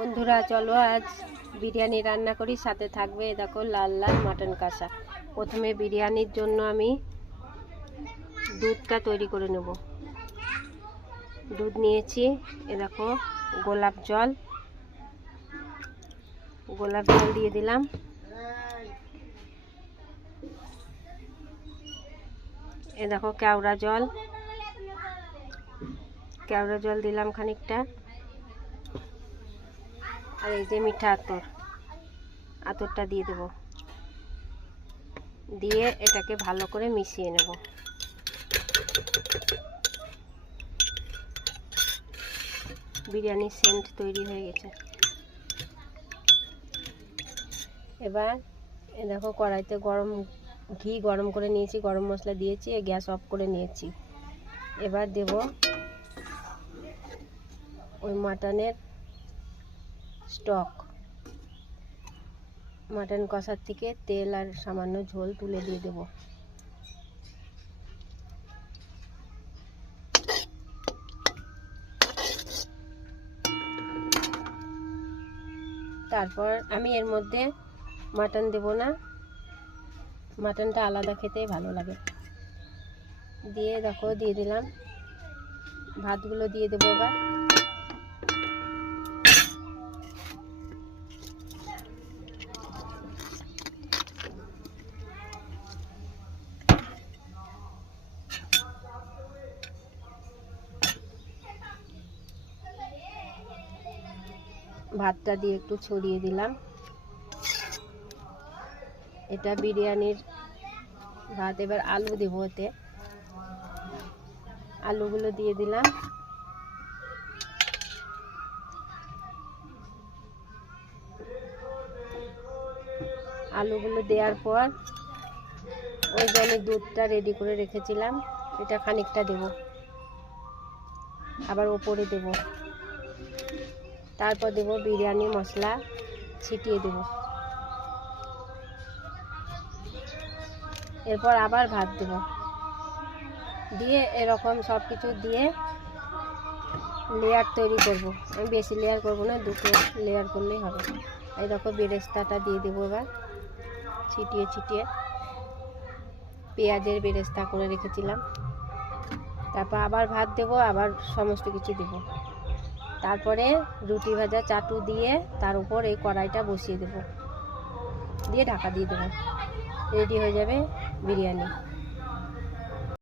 বন্ধুরা চলো আজ বিরিয়ানি রান্না করি, সাথে থাকবে দেখো লাল লাল মাটন কষা। প্রথমে বিরিয়ানির জন্য আমি দুধটা তৈরি করে নেব। দুধ নিয়েছি, এ দেখো গোলাপ জল দিয়ে দিলাম। এ দেখো কেওড়া জল দিলাম খানিকটা। আর এই যে মিঠা আতরটা দিয়ে দেব, দিয়ে এটাকে ভালো করে মিশিয়ে নেব। বিরিয়ানির সেন্ট তৈরি হয়ে গেছে। এবার এ দেখো কড়াইতে ঘি গরম করে নিয়েছি, গরম মশলা দিয়েছি, গ্যাস অফ করে নিয়েছি। এবার দেব ওই মাটনের স্টক। মাটন কষার থেকে তেল আর সামান্য ঝোল তুলে দিয়ে দেব। তারপর আমি এর মধ্যে মাটন দেব না, মাটনটা আলাদা খেতে ভালো লাগে। দিয়ে দেখো দিয়ে দিলাম, ভাতগুলো দিয়ে দেবো। এবার ভাতটা দিয়ে একটু ছড়িয়ে দিলাম। এটা বিরিয়ানির ভাত। এবার আলু দেবো, এতে আলুগুলো দিয়ে দিলাম। আলুগুলো দেওয়ার পর ওই যে আমি দুধটা রেডি করে রেখেছিলাম, এটা খানিকটা দেব, আবার ওপরে দেব। তারপর দেব বিরিয়ানি মশলা, ছিটিয়ে দেব। এরপর আবার ভাত দেব, দিয়ে এরকম সব কিছু দিয়ে লেয়ার তৈরি করব। আমি বেশি লেয়ার করব না, দুটো লেয়ার করলেই হবে। এই দেখো বেরেস্তাটা দিয়ে দেবো এবার ছিটিয়ে। পেঁয়াজের বেরেস্তা করে রেখেছিলাম। তারপর আবার ভাত দেব, আবার সমস্ত কিছু দেব। তারপরে রুটি ভাজা চাটু দিয়ে তার উপর এই কড়াইটা বসিয়ে দেব, দিয়ে ঢাকা দিয়ে দেবো। রেডি হয়ে যাবে বিরিয়ানি।